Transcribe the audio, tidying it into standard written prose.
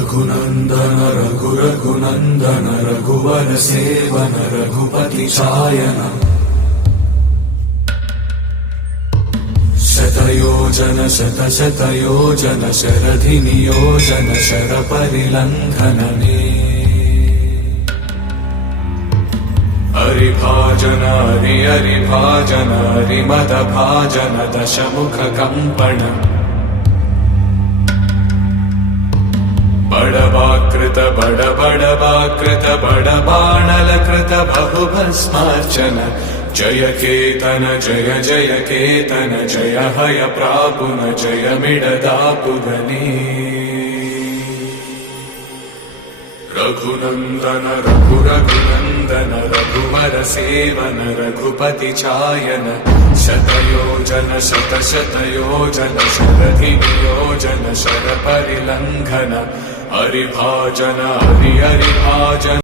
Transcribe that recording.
रघुनन्दन रघुनन्दन रघुवर seven Raghupati चायन शतयोजन शतशतयोजन शरधि नियोजन शरपरिलङ्घनने हरिभाजन हरिभाजन हरिमदभाजन दशमुख कंपन बड़वाकृत बड़वाकृत बड़बाणलकृत बहुभस्मार्चन जय केतन जय जय केतन जय हय प्रापुन जय मिडदापुगने रघुनन्दन रघुनन्दन रघुवर सेवन रघुपति चायन शतयोजन शतशतयोजन शरधि नियोजन शरपरिलङ्घन हरिभाजन